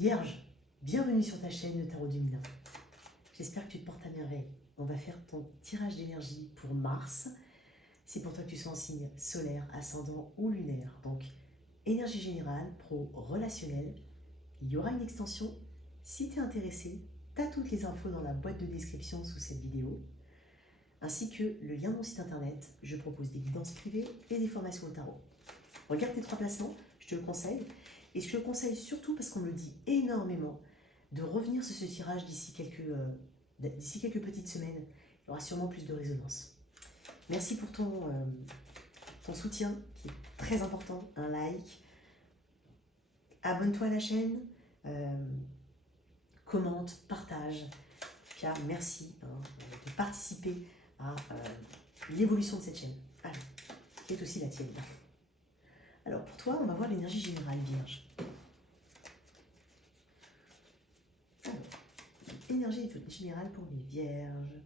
Vierge, bienvenue sur ta chaîne Le Tarot 2001. J'espère que tu te portes à merveille. On va faire ton tirage d'énergie pour Mars. C'est pour toi que tu sois en signe solaire, ascendant ou lunaire. Donc, énergie générale, pro, relationnelle. Il y aura une extension. Si tu es intéressé, tu as toutes les infos dans la boîte de description sous cette vidéo, ainsi que le lien de mon site internet. Je propose des guidances privées et des formations au tarot. Regarde tes 3 placements, je te le conseille. Et je te le conseille surtout parce qu'on me le dit énormément, de revenir sur ce tirage d'ici quelques petites semaines. Il y aura sûrement plus de résonance. Merci pour ton soutien qui est très important. Un like. Abonne-toi à la chaîne. Commente, partage. Car merci de participer à l'évolution de cette chaîne. Allez, qui est aussi la tienne. Alors pour toi, on va voir l'énergie générale, Vierge. Alors, énergie générale pour les Vierges.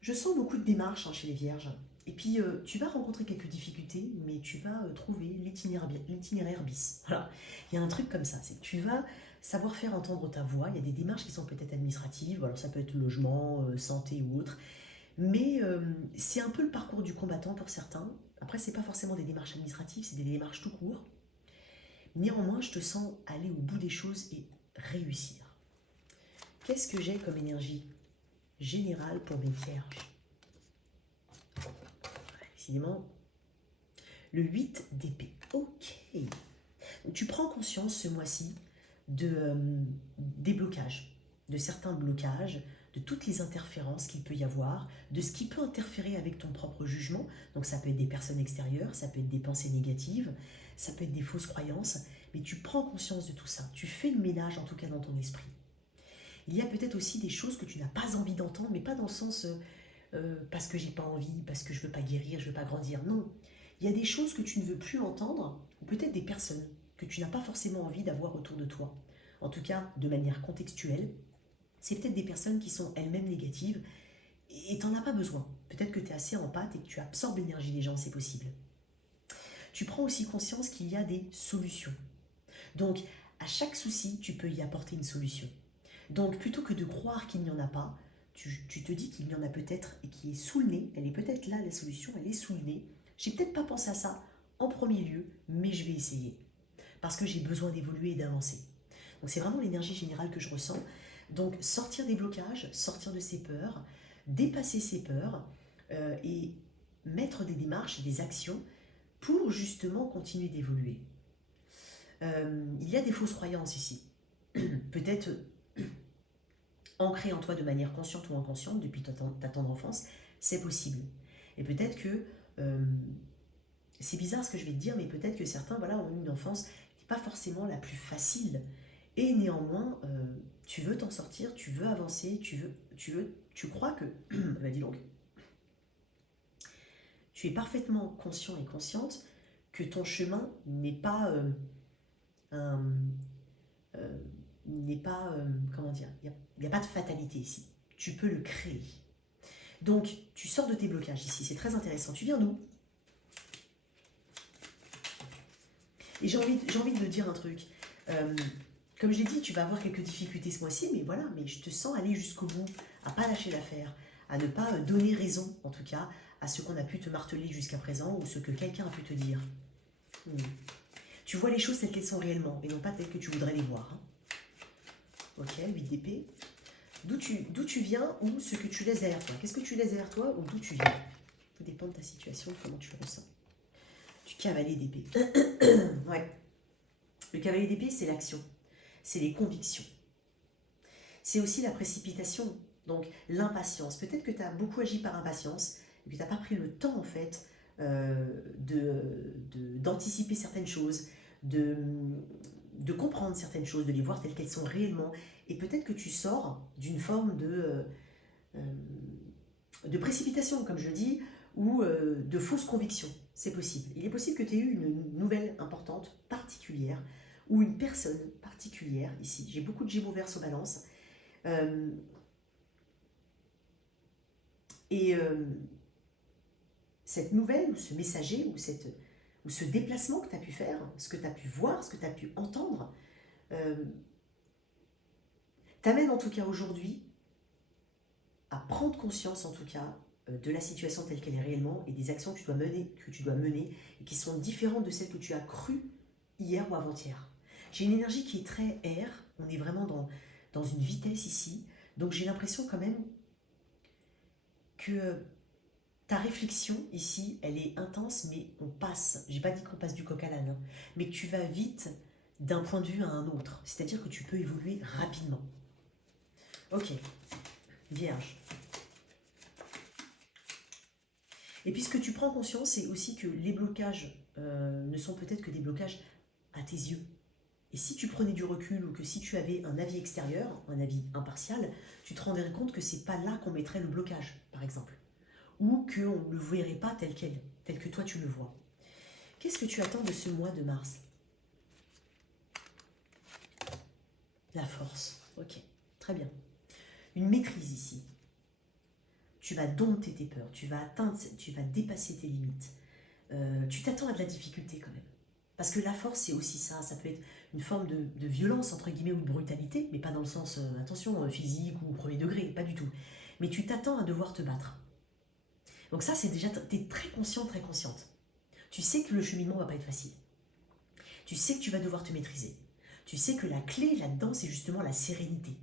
Je sens beaucoup de démarches chez les Vierges. Et puis, tu vas rencontrer quelques difficultés, mais tu vas trouver l'itinéraire bis. Voilà. Il y a un truc comme ça, c'est que tu vas savoir faire entendre ta voix. Il y a des démarches qui sont peut-être administratives, alors ça peut être logement, santé ou autre. Mais c'est un peu le parcours du combattant pour certains. Après, ce n'est pas forcément des démarches administratives, c'est des démarches tout court. Néanmoins, je te sens aller au bout des choses et réussir. Qu'est-ce que j'ai comme énergie générale pour mes Vierges? Décidément, le 8 d'épée. Ok. Donc, tu prends conscience ce mois-ci des blocages, de certains blocages, de toutes les interférences qu'il peut y avoir, de ce qui peut interférer avec ton propre jugement. Donc ça peut être des personnes extérieures, ça peut être des pensées négatives, ça peut être des fausses croyances, mais tu prends conscience de tout ça. Tu fais le ménage, en tout cas dans ton esprit. Il y a peut-être aussi des choses que tu n'as pas envie d'entendre, mais pas dans le sens parce que j'ai pas envie, parce que je veux pas guérir, je veux pas grandir. Non, il y a des choses que tu ne veux plus entendre, ou peut-être des personnes que tu n'as pas forcément envie d'avoir autour de toi. En tout cas, de manière contextuelle, c'est peut-être des personnes qui sont elles-mêmes négatives et tu n'en as pas besoin. Peut-être que tu es assez empathe et que tu absorbes l'énergie des gens, c'est possible. Tu prends aussi conscience qu'il y a des solutions. Donc, à chaque souci, tu peux y apporter une solution. Donc, plutôt que de croire qu'il n'y en a pas, tu te dis qu'il y en a peut-être et qui est sous le nez. Elle est peut-être là, la solution, elle est sous le nez. J'ai peut-être pas pensé à ça en premier lieu, mais je vais essayer. Parce que j'ai besoin d'évoluer et d'avancer. Donc, c'est vraiment l'énergie générale que je ressens. Donc, sortir des blocages, sortir de ses peurs, dépasser ses peurs et mettre des démarches et des actions pour justement continuer d'évoluer. Il y a des fausses croyances ici. Peut-être ancrées en toi de manière consciente ou inconsciente depuis ta tendre enfance, c'est possible. Et peut-être que, c'est bizarre ce que je vais te dire, mais peut-être que certains ont eu une enfance qui n'est pas forcément la plus facile. Et néanmoins, tu veux t'en sortir, tu veux avancer, tu crois que, bah dis donc, tu es parfaitement conscient et consciente que ton chemin n'est pas comment dire, il n'y a pas de fatalité ici. Tu peux le créer. Donc, tu sors de tes blocages ici, c'est très intéressant. Tu viens d'où? Et j'ai envie de te dire un truc. Comme je l'ai dit, tu vas avoir quelques difficultés ce mois-ci, mais voilà, mais je te sens aller jusqu'au bout, à ne pas lâcher l'affaire, à ne pas donner raison, en tout cas, à ce qu'on a pu te marteler jusqu'à présent ou ce que quelqu'un a pu te dire. Tu vois les choses telles qu'elles sont réellement et non pas telles que tu voudrais les voir. Ok, 8 d'épée. D'où tu viens ou ce que tu laisses derrière toi. Qu'est-ce que tu laisses derrière toi ou d'où tu viens? Tout dépend de ta situation, de comment tu le ressens. Du cavalier d'épée. Ouais. Le cavalier d'épée, c'est l'action. C'est les convictions. C'est aussi la précipitation, donc l'impatience. Peut-être que tu as beaucoup agi par impatience et que tu n'as pas pris le temps, en fait, d'anticiper certaines choses, de comprendre certaines choses, de les voir telles qu'elles sont réellement. Et peut-être que tu sors d'une forme de précipitation, comme je dis, ou de fausses convictions. C'est possible. Il est possible que tu aies eu une nouvelle importante, particulière, ou une personne particulière ici. J'ai beaucoup de Gémeaux Verseau Balance. Cette nouvelle, ou ce messager, ou ou ce déplacement que tu as pu faire, ce que tu as pu voir, ce que tu as pu entendre, t'amène en tout cas aujourd'hui à prendre conscience en tout cas de la situation telle qu'elle est réellement et des actions que tu dois mener et qui sont différentes de celles que tu as crues hier ou avant-hier. J'ai une énergie qui est très air, on est vraiment dans une vitesse ici, donc j'ai l'impression quand même que ta réflexion ici, elle est intense, mais on passe, j'ai pas dit qu'on passe du coq à l'âne, hein, mais que tu vas vite d'un point de vue à un autre, c'est-à-dire que tu peux évoluer rapidement. Ok, Vierge. Et puis ce que tu prends conscience, c'est aussi que les blocages ne sont peut-être que des blocages à tes yeux. Et si tu prenais du recul ou que si tu avais un avis extérieur, un avis impartial, tu te rendrais compte que c'est pas là qu'on mettrait le blocage, par exemple. Ou qu'on ne le verrait pas tel quel, tel que toi tu le vois. Qu'est-ce que tu attends de ce mois de mars? La force. Ok, très bien. Une maîtrise ici. Tu vas dompter tes peurs, tu vas dépasser tes limites. Tu t'attends à de la difficulté quand même. Parce que la force, c'est aussi ça. Ça peut être une forme de violence, entre guillemets, ou de brutalité, mais pas dans le sens, attention, physique ou au premier degré, pas du tout. Mais tu t'attends à devoir te battre. Donc ça, c'est déjà, tu es très conscient, très consciente. Tu sais que le cheminement va pas être facile. Tu sais que tu vas devoir te maîtriser. Tu sais que la clé là-dedans, c'est justement la sérénité.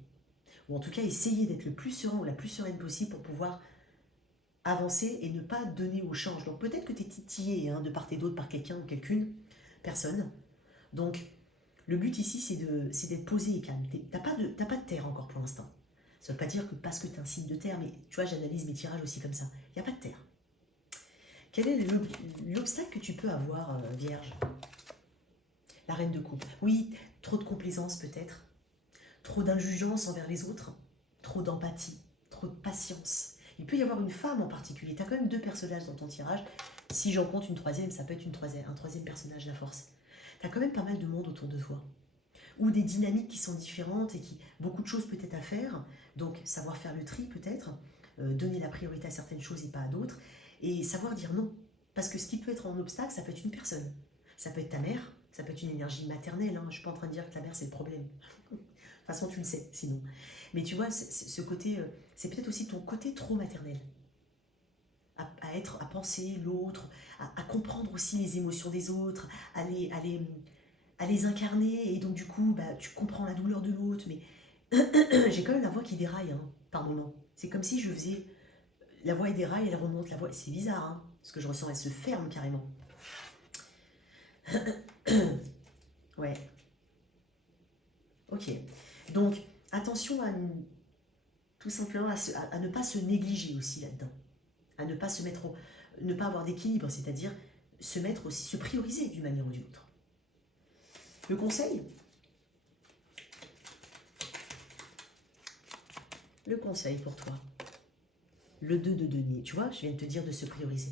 Ou en tout cas, essayer d'être le plus serein ou la plus sereine possible pour pouvoir avancer et ne pas donner au change. Donc peut-être que tu es titillé de part et d'autre par quelqu'un ou quelqu'une, personne. Donc le but ici, c'est d'être posé et calme. T'as pas de terre encore pour l'instant. Ça ne veut pas dire que parce que tu es un signe de terre, mais tu vois, j'analyse mes tirages aussi comme ça. Il n'y a pas de terre. Quel est l'obstacle que tu peux avoir, Vierge? La reine de coupe. Oui, trop de complaisance peut-être, trop d'indulgence envers les autres, trop d'empathie, trop de patience. Il peut y avoir une femme en particulier. Tu as quand même deux personnages dans ton tirage. Si j'en compte une troisième, ça peut être un troisième personnage, la force. Tu as quand même pas mal de monde autour de toi. Ou des dynamiques qui sont différentes et qui beaucoup de choses peut-être à faire. Donc savoir faire le tri peut-être, donner la priorité à certaines choses et pas à d'autres. Et savoir dire non. Parce que ce qui peut être en obstacle, ça peut être une personne. Ça peut être ta mère, ça peut être une énergie maternelle. Je ne suis pas en train de dire que ta mère c'est le problème. De toute façon, tu le sais, sinon. Mais tu vois, ce côté, c'est peut-être aussi ton côté trop maternel. À penser l'autre, à comprendre aussi les émotions des autres, à les incarner. Et donc, du coup, tu comprends la douleur de l'autre. Mais j'ai quand même la voix qui déraille par moment. C'est comme si je faisais. La voix elle déraille, elle remonte. La voix, c'est bizarre, ce que je ressens. Elle se ferme carrément. Ouais. Ok. Donc, attention tout simplement à ne pas se négliger aussi là-dedans. À ne pas ne pas avoir d'équilibre, c'est-à-dire se mettre aussi, se prioriser d'une manière ou d'une autre. Le conseil pour toi. Le 2 de denier. Tu vois, je viens de te dire de se prioriser.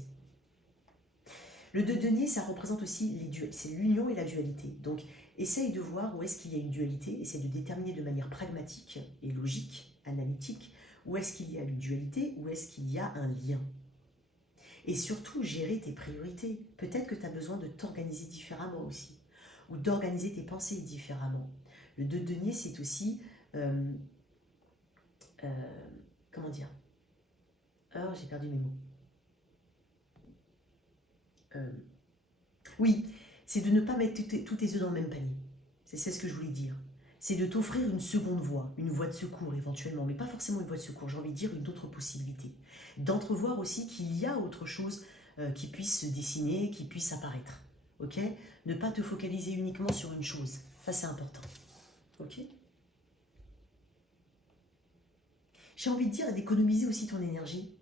Le 2 de denier, ça représente aussi c'est l'union et la dualité. Donc, essaye de voir où est-ce qu'il y a une dualité, essaye de déterminer de manière pragmatique et logique, analytique, où est-ce qu'il y a une dualité, où est-ce qu'il y a un lien. Et surtout, gérer tes priorités. Peut-être que tu as besoin de t'organiser différemment aussi, ou d'organiser tes pensées différemment. Le 2 de denier, c'est aussi... comment dire? Oh, j'ai perdu mes mots. Oui, c'est de ne pas mettre tous tes œufs dans le même panier. C'est ce que je voulais dire. C'est de t'offrir une seconde voie, une voie de secours éventuellement, mais pas forcément une voie de secours, j'ai envie de dire une autre possibilité. D'entrevoir aussi qu'il y a autre chose qui puisse se dessiner, qui puisse apparaître. Ok? Ne pas te focaliser uniquement sur une chose. Ça, c'est important. Ok? J'ai envie de dire d'économiser aussi ton énergie,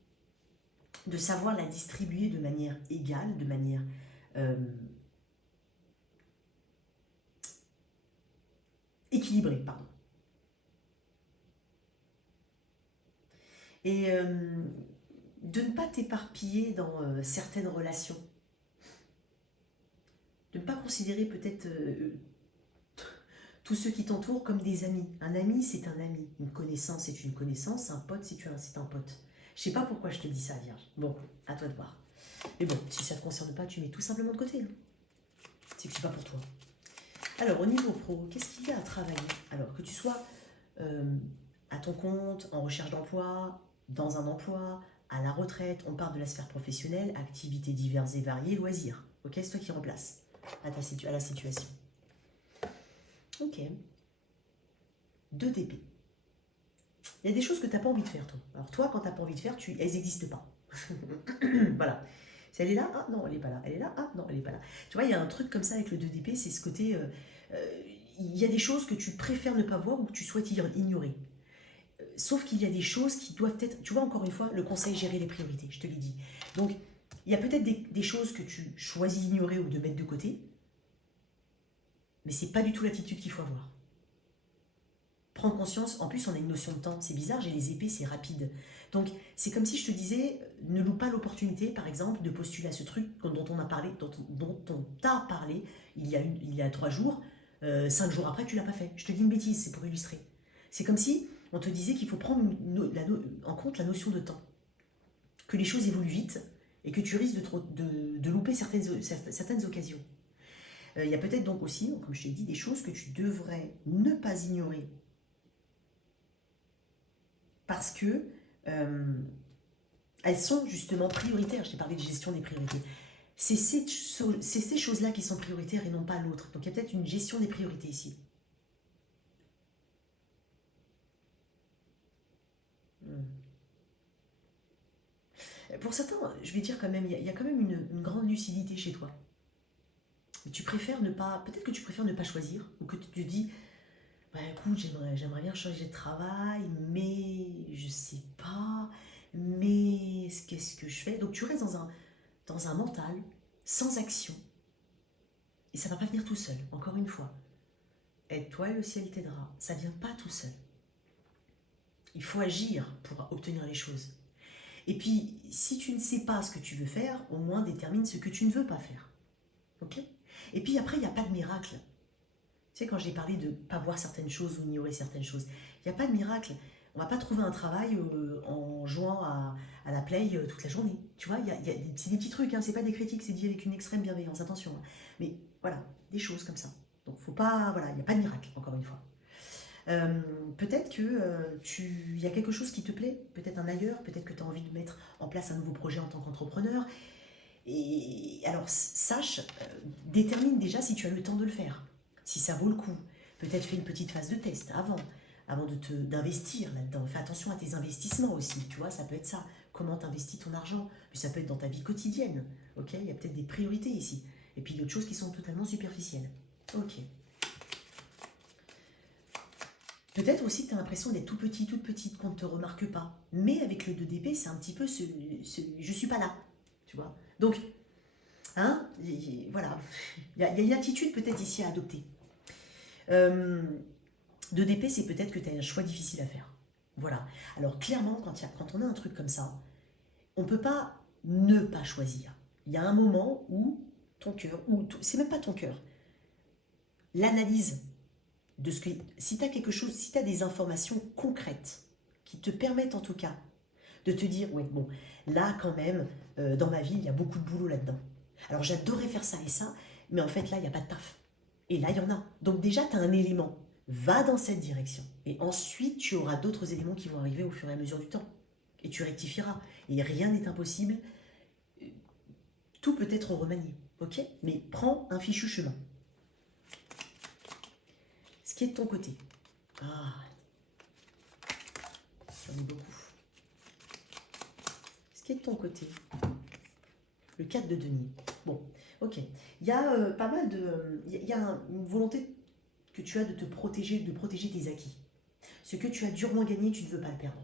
de savoir la distribuer de manière égale, de manière équilibrée, pardon. Et de ne pas t'éparpiller dans certaines relations. De ne pas considérer peut-être tous ceux qui t'entourent comme des amis. Un ami, c'est un ami. Une connaissance, c'est une connaissance. Un pote, c'est un pote. Je sais pas pourquoi je te dis ça, Vierge. Bon, à toi de voir. Mais bon, si ça ne te concerne pas, tu mets tout simplement de côté. c'est que c'est pas pour toi. Alors, au niveau pro, qu'est-ce qu'il y a à travailler? Alors, que tu sois à ton compte, en recherche d'emploi, dans un emploi, à la retraite, on parle de la sphère professionnelle, activités diverses et variées, loisirs. Ok, c'est toi qui remplace à la situation. Ok. 2 DP. Il y a des choses que tu n'as pas envie de faire, toi. Alors toi, quand tu n'as pas envie de faire, elles n'existent pas. Voilà. Si elle est là, ah non, elle n'est pas là. Elle est là, ah non, elle n'est pas là. Tu vois, il y a un truc comme ça avec le 2DP, c'est ce côté... il y a des choses que tu préfères ne pas voir ou que tu souhaites ignorer. Sauf qu'il y a des choses qui doivent être... Tu vois, encore une fois, le conseil, gérer les priorités, je te l'ai dit. Donc, il y a peut-être des choses que tu choisis d'ignorer ou de mettre de côté, mais c'est pas du tout l'attitude qu'il faut avoir. Prends conscience, en plus on a une notion de temps, c'est bizarre, j'ai les épées, c'est rapide. Donc c'est comme si je te disais, ne loupe pas l'opportunité, par exemple, de postuler à ce truc dont on a parlé, dont on t'a parlé il y a 3 jours, 5 jours après tu l'as pas fait. Je te dis une bêtise, c'est pour illustrer. C'est comme si on te disait qu'il faut prendre en compte la notion de temps, que les choses évoluent vite et que tu risques de louper certaines occasions. Il y a peut-être donc aussi, comme je t'ai dit, des choses que tu devrais ne pas ignorer parce que elles sont justement prioritaires. Je t'ai parlé de gestion des priorités. C'est ces choses-là qui sont prioritaires et non pas l'autre. Donc il y a peut-être une gestion des priorités ici. Pour certains, je vais dire quand même, il y a quand même une grande lucidité chez toi. Tu préfères ne pas, peut-être que tu préfères ne pas choisir, ou que tu te dis, bah écoute, j'aimerais bien changer de travail, mais je sais pas, mais qu'est-ce que je fais? Donc tu restes dans un mental, sans action, et ça va pas venir tout seul, encore une fois. Aide-toi et le ciel t'aidera, ça vient pas tout seul. Il faut agir pour obtenir les choses. Et puis, si tu ne sais pas ce que tu veux faire, au moins détermine ce que tu ne veux pas faire. Ok? Et puis après, il n'y a pas de miracle. Tu sais, quand j'ai parlé de ne pas voir certaines choses ou ignorer certaines choses, il n'y a pas de miracle. On ne va pas trouver un travail en jouant à la play toute la journée. Tu vois, c'est des petits trucs, hein, c'est pas des critiques, c'est dit avec une extrême bienveillance, attention. Hein. Mais voilà, des choses comme ça. Donc, faut pas, voilà, il n'y a pas de miracle, encore une fois. Peut-être que il y a quelque chose qui te plaît, peut-être un ailleurs, peut-être que tu as envie de mettre en place un nouveau projet en tant qu'entrepreneur. Et alors, sache, détermine déjà si tu as le temps de le faire, si ça vaut le coup. Peut-être fais une petite phase de test avant d'investir là-dedans. Fais attention à tes investissements aussi, tu vois, ça peut être ça. Comment tu investis ton argent? Puis ça peut être dans ta vie quotidienne, ok? Il y a peut-être des priorités ici. Et puis d'autres choses qui sont totalement superficielles. Ok. Peut-être aussi que tu as l'impression d'être tout petit, toute petite, qu'on ne te remarque pas. Mais avec le 2DP, c'est un petit peu je suis pas là, tu vois. Donc, hein, voilà, il y a une attitude peut-être ici à adopter. 2DP, c'est peut-être que tu as un choix difficile à faire. Voilà. Alors clairement, quand on a un truc comme ça, on ne peut pas ne pas choisir. Il y a un moment où ton cœur, c'est même pas ton cœur, l'analyse de ce que... Si tu as quelque chose, si tu as des informations concrètes qui te permettent en tout cas de te dire, ouais, bon, là quand même, dans ma vie, il y a beaucoup de boulot là-dedans. Alors j'adorerais faire ça et ça, mais en fait là, il n'y a pas de taf. Et là, il y en a. Donc déjà, tu as un élément. Va dans cette direction. Et ensuite, tu auras d'autres éléments qui vont arriver au fur et à mesure du temps. Et tu rectifieras. Et rien n'est impossible. Tout peut être remanié. Ok? Mais prends un fichu chemin. Ce qui est de ton côté. Ah, j'en ai beaucoup. Ce qui est de ton côté. Le 4 de denier. Bon, ok. Il y a pas mal de... Il y a une volonté que tu as de te protéger, de protéger tes acquis. Ce que tu as durement gagné, tu ne veux pas le perdre.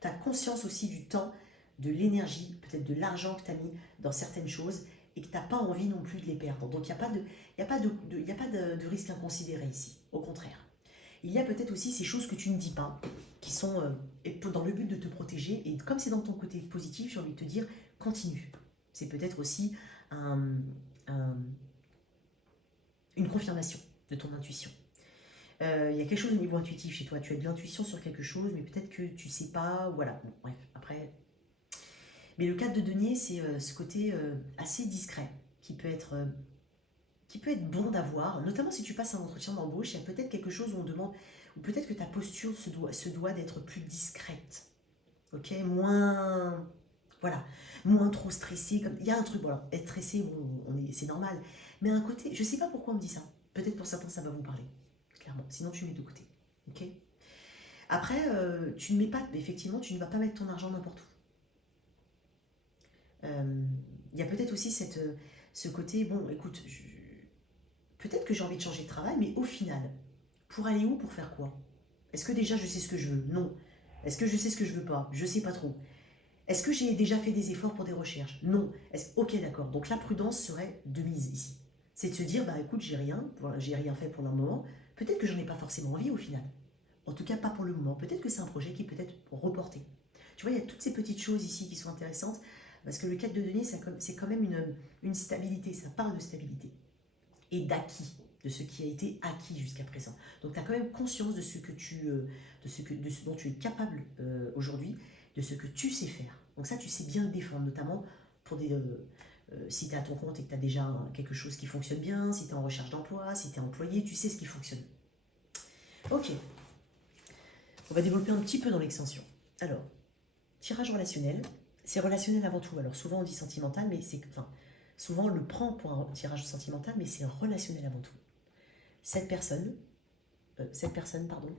Tu as conscience aussi du temps, de l'énergie, peut-être de l'argent que tu as mis dans certaines choses et que tu n'as pas envie non plus de les perdre. Donc il n'y a pas de risque inconsidéré ici, au contraire. Il y a peut-être aussi ces choses que tu ne dis pas, qui sont dans le but de te protéger. Et comme c'est dans ton côté positif, j'ai envie de te dire, continue. C'est peut-être aussi une confirmation de ton intuition. Il y a quelque chose au niveau intuitif chez toi. Tu as de l'intuition sur quelque chose, mais peut-être que tu ne sais pas. Voilà, bon, bref, après... Mais le 4 de denier, c'est ce côté assez discret, qui peut être qui peut être bon d'avoir, notamment si tu passes un entretien d'embauche, il y a peut-être quelque chose où on demande, ou peut-être que ta posture se doit d'être plus discrète, ok, moins, voilà, moins trop stressé, comme, il y a un truc, voilà, être stressé, bon, c'est normal, mais un côté, je sais pas pourquoi on me dit ça, peut-être pour certains ça va vous parler, clairement, sinon tu mets de côté, ok. Après, tu ne mets pas, effectivement, tu ne vas pas mettre ton argent n'importe où. Il y a peut-être aussi ce côté, bon, écoute, peut-être que j'ai envie de changer de travail, mais au final, pour aller où, pour faire quoi? Est-ce que déjà je sais ce que je veux? Non. Est-ce que je sais ce que je veux pas? Je sais pas trop. Est-ce que j'ai déjà fait des efforts pour des recherches? Non. Ok, d'accord. Donc la prudence serait de mise ici. C'est de se dire, bah écoute, j'ai rien fait pour le moment. Peut-être que j'en ai pas forcément envie au final. En tout cas, pas pour le moment. Peut-être que c'est un projet qui peut être reporté. Tu vois, il y a toutes ces petites choses ici qui sont intéressantes, parce que le 4 de denier, c'est quand même une stabilité, ça parle de stabilité et d'acquis, de ce qui a été acquis jusqu'à présent. Donc tu as quand même conscience de ce dont tu es capable aujourd'hui, de ce que tu sais faire. Donc ça, tu sais bien le défendre, notamment pour si tu es à ton compte et que tu as déjà quelque chose qui fonctionne bien, si tu es en recherche d'emploi, si tu es employé, tu sais ce qui fonctionne. Ok, on va développer un petit peu dans l'extension. Alors, tirage relationnel, c'est relationnel avant tout. Alors souvent on dit sentimental, mais souvent on le prend pour un tirage sentimental, mais c'est relationnel avant tout. Cette personne, pardon,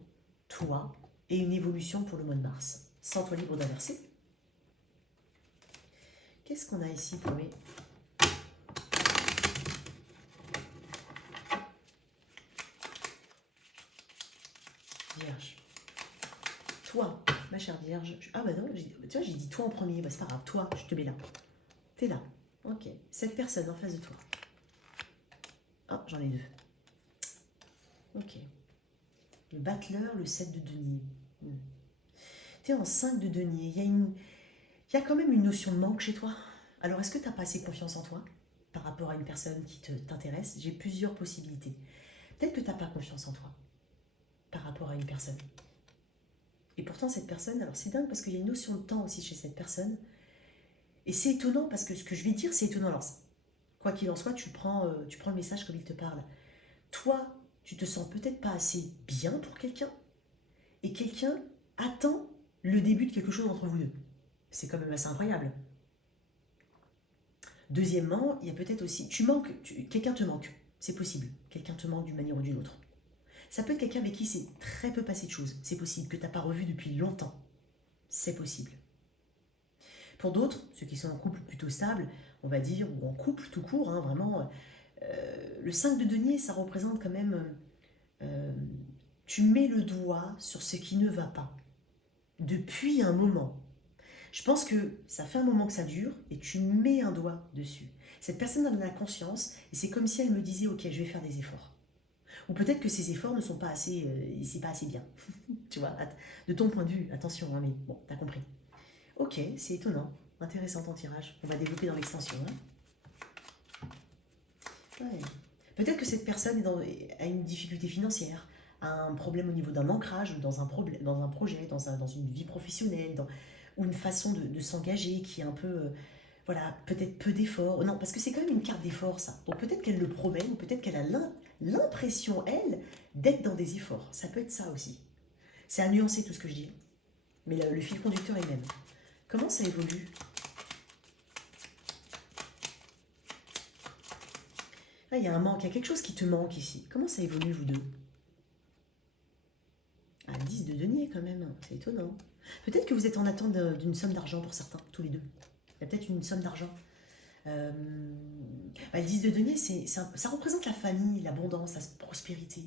toi, et une évolution pour le mois de mars. Sens-toi libre d'inverser. Qu'est-ce qu'on a ici pour mes... Vierge. Toi, ma chère Vierge. Ah bah non, tu vois, j'ai dit toi en premier. Bah c'est pas grave, toi, je te mets là. T'es là. Ok. Cette personne en face de toi. Ah, j'en ai deux. Ok. Le battleur, le 7 de denier. Tu es en 5 de denier. Il y a quand même une notion de manque chez toi. Alors, est-ce que tu n'as pas assez confiance en toi par rapport à une personne qui t'intéresse? J'ai plusieurs possibilités. Peut-être que tu n'as pas confiance en toi par rapport à une personne. Et pourtant, cette personne, alors c'est dingue parce qu'il y a une notion de temps aussi chez cette personne. Et c'est étonnant parce que ce que je vais dire, c'est étonnant. Alors, quoi qu'il en soit, tu prends le message comme il te parle. Toi, tu te sens peut-être pas assez bien pour quelqu'un et quelqu'un attend le début de quelque chose entre vous deux. C'est quand même assez incroyable. Deuxièmement, il y a peut-être aussi, quelqu'un te manque, c'est possible. Quelqu'un te manque d'une manière ou d'une autre. Ça peut être quelqu'un avec qui c'est très peu passé de choses, c'est possible, que tu n'as pas revu depuis longtemps, c'est possible. Pour d'autres, ceux qui sont en couple plutôt stable, on va dire, ou en couple tout court, hein, vraiment, le 5 de denier, ça représente quand même, tu mets le doigt sur ce qui ne va pas, depuis un moment. Je pense que ça fait un moment que ça dure et tu mets un doigt dessus. Cette personne en a conscience et c'est comme si elle me disait ok, je vais faire des efforts. Ou peut-être que ces efforts ne sont pas assez, c'est pas assez bien. Tu vois, de ton point de vue, attention, hein, mais bon, t'as compris. Ok, c'est étonnant, intéressant ton tirage. On va développer dans l'extension. Hein. Ouais. Peut-être que cette personne a une difficulté financière, a un problème au niveau d'un ancrage, ou dans un projet, dans une vie professionnelle, ou une façon de s'engager qui est un peu, voilà, peut-être peu d'efforts. Non, parce que c'est quand même une carte d'effort, ça. Donc peut-être qu'elle le promet, ou peut-être qu'elle a l'impression, elle, d'être dans des efforts. Ça peut être ça aussi. C'est à nuancer tout ce que je dis. Mais le fil conducteur est le même. Comment ça évolue? Ah, il y a un manque, il y a quelque chose qui te manque ici. Comment ça évolue, vous deux? Ah, 10 de denier quand même, c'est étonnant. Peut-être que vous êtes en attente d'une somme d'argent pour certains, tous les deux. Il y a peut-être une somme d'argent. Le 10 de denier, ça représente la famille, l'abondance, la prospérité.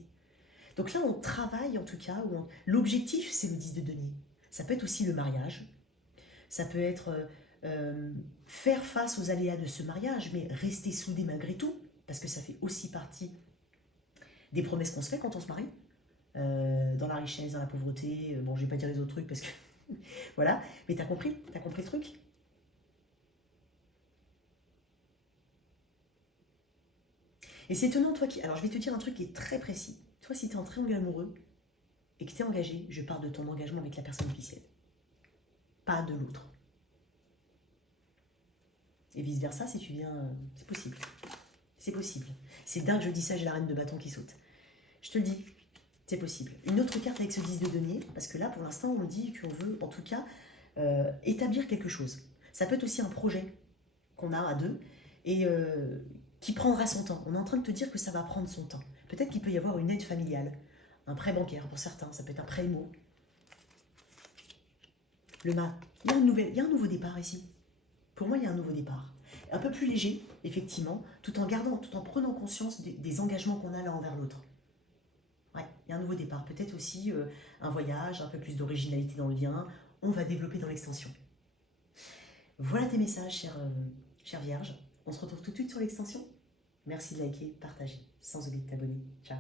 Donc là, on travaille en tout cas, l'objectif, c'est le 10 de denier. Ça peut être aussi le mariage. Ça peut être faire face aux aléas de ce mariage, mais rester soudé malgré tout, parce que ça fait aussi partie des promesses qu'on se fait quand on se marie. Dans la richesse, dans la pauvreté, bon, je vais pas dire les autres trucs parce que voilà, mais t'as compris le truc. Et c'est étonnant, toi qui. Alors, je vais te dire un truc qui est très précis. Toi, si tu es en triangle amoureux et que tu es engagé, je parle de ton engagement avec la personne officielle, pas de l'autre. Et vice versa, si tu viens, c'est possible. C'est possible. C'est dingue, je dis ça, j'ai la reine de bâton qui saute. Je te le dis, c'est possible. Une autre carte avec ce 10 de denier, parce que là, pour l'instant, on dit qu'on veut, en tout cas, établir quelque chose. Ça peut être aussi un projet qu'on a à deux et qui prendra son temps. On est en train de te dire que ça va prendre son temps. Peut-être qu'il peut y avoir une aide familiale, un prêt bancaire pour certains, ça peut être un prêt immo. Le mât, il y a un nouveau départ ici. Pour moi, il y a un nouveau départ. Un peu plus léger, effectivement, tout en prenant conscience des engagements qu'on a l'un envers l'autre. Ouais, il y a un nouveau départ. Peut-être aussi un voyage, un peu plus d'originalité dans le lien. On va développer dans l'extension. Voilà tes messages, chère Vierge. On se retrouve tout de suite sur l'extension. Merci de liker, de partager, sans oublier de t'abonner. Ciao.